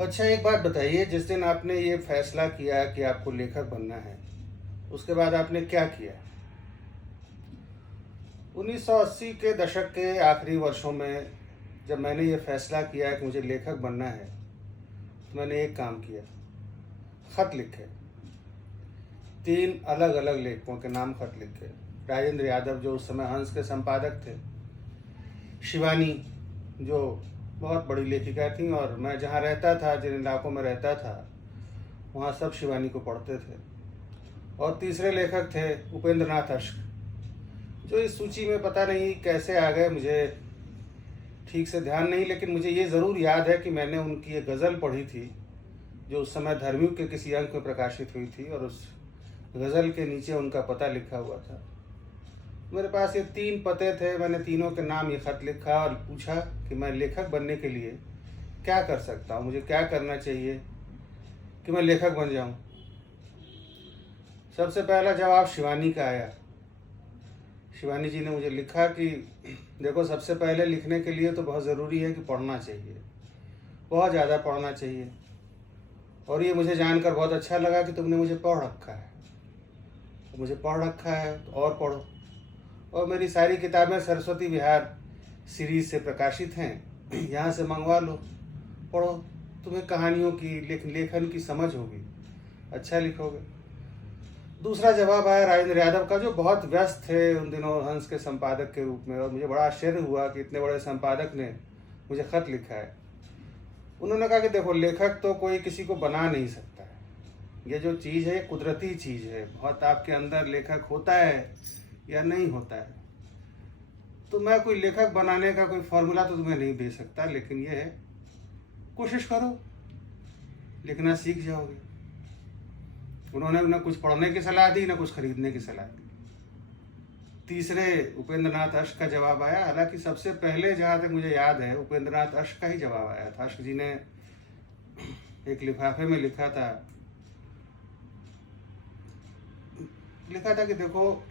अच्छा, एक बात बताइए, जिस दिन आपने ये फैसला किया कि आपको लेखक बनना है, उसके बाद आपने क्या किया? 1980 के दशक के आखिरी वर्षों में जब मैंने ये फैसला किया कि मुझे लेखक बनना है, तो मैंने एक काम किया, खत लिखे। 3 अलग-अलग लेखकों के नाम खत लिखे। राजेंद्र यादव, जो उस समय हंस के संपादक थे, शिवानी, जो बहुत बड़ी लेखिका थीं, और मैं जहाँ रहता था, जिन इलाकों में रहता था, वहाँ सब शिवानी को पढ़ते थे। और तीसरे लेखक थे उपेंद्र नाथ अश्क, जो इस सूची में पता नहीं कैसे आ गए, मुझे ठीक से ध्यान नहीं, लेकिन मुझे ये ज़रूर याद है कि मैंने उनकी एक गज़ल पढ़ी थी, जो उस समय धर्मियों के किसी अंक में प्रकाशित हुई थी, और उस गज़ल के नीचे उनका पता लिखा हुआ था। मेरे पास ये 3 पते थे, मैंने तीनों के नाम ये खत लिखा और पूछा कि मैं लेखक बनने के लिए क्या कर सकता हूँ, मुझे क्या करना चाहिए कि मैं लेखक बन जाऊँ। सबसे पहला जवाब शिवानी का आया। शिवानी जी ने मुझे लिखा कि देखो, सबसे पहले लिखने के लिए तो बहुत ज़रूरी है कि पढ़ना चाहिए, बहुत ज़्यादा पढ़ना चाहिए, और ये मुझे जानकर बहुत अच्छा लगा कि तुमने मुझे पढ़ रखा है। तो मुझे पढ़ रखा है तो और पढ़ो, और मेरी सारी किताबें सरस्वती विहार सीरीज से प्रकाशित हैं, यहाँ से मंगवा लो, पढ़ो, तुम्हें कहानियों की लेखन की समझ होगी, अच्छा लिखोगे। दूसरा जवाब आया राजेंद्र यादव का, जो बहुत व्यस्त थे उन दिनों हंस के संपादक के रूप में, और मुझे बड़ा आश्चर्य हुआ कि इतने बड़े संपादक ने मुझे खत लिखा है। उन्होंने कहा कि देखो, लेखक तो कोई किसी को बना नहीं सकता है, ये जो चीज़ है ये कुदरती चीज़ है, बहुत आपके अंदर लेखक होता है या नहीं होता है। तो मैं कोई लेखक बनाने का कोई फॉर्मूला तो तुम्हें नहीं दे सकता, लेकिन ये है, कोशिश करो, लिखना सीख जाओगे। उन्होंने न कुछ पढ़ने की सलाह दी, न कुछ खरीदने की सलाह दी। तीसरे उपेंद्र नाथ अश्क का जवाब आया, हालांकि सबसे पहले जहाँ तक मुझे याद है उपेंद्र नाथ अश्क का ही जवाब आया था। अश्क जी ने एक लिफाफे में लिखा था कि देखो,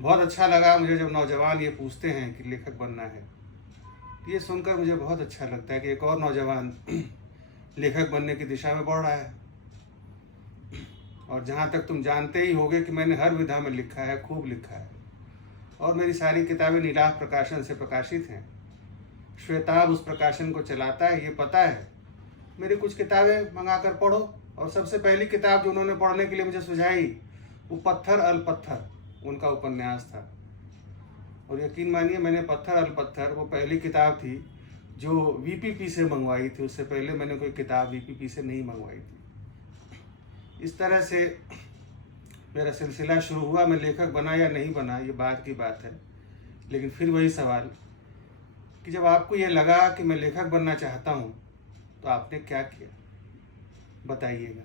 बहुत अच्छा लगा मुझे जब नौजवान ये पूछते हैं कि लेखक बनना है। ये सुनकर मुझे बहुत अच्छा लगता है कि एक और नौजवान लेखक बनने की दिशा में बढ़ रहा है। और जहाँ तक तुम जानते ही होगे कि मैंने हर विधा में लिखा है, खूब लिखा है, और मेरी सारी किताबें नीलाभ प्रकाशन से प्रकाशित हैं। श्वेताब उस प्रकाशन को चलाता है, ये पता है। मेरी कुछ किताबें मंगा कर पढ़ो, और सबसे पहली किताब जो उन्होंने पढ़ने के लिए मुझे सुझाई, वो पत्थर अल पत्थर उनका उपन्यास था। और यकीन मानिए, मैंने पत्थर अल पत्थर, वो पहली किताब थी जो वीपीपी से मंगवाई थी, उससे पहले मैंने कोई किताब वीपीपी से नहीं मंगवाई थी। इस तरह से मेरा सिलसिला शुरू हुआ। मैं लेखक बना या नहीं बना, ये बात की बात है, लेकिन फिर वही सवाल कि जब आपको ये लगा कि मैं लेखक बनना चाहता हूँ, तो आपने क्या किया, बताइएगा।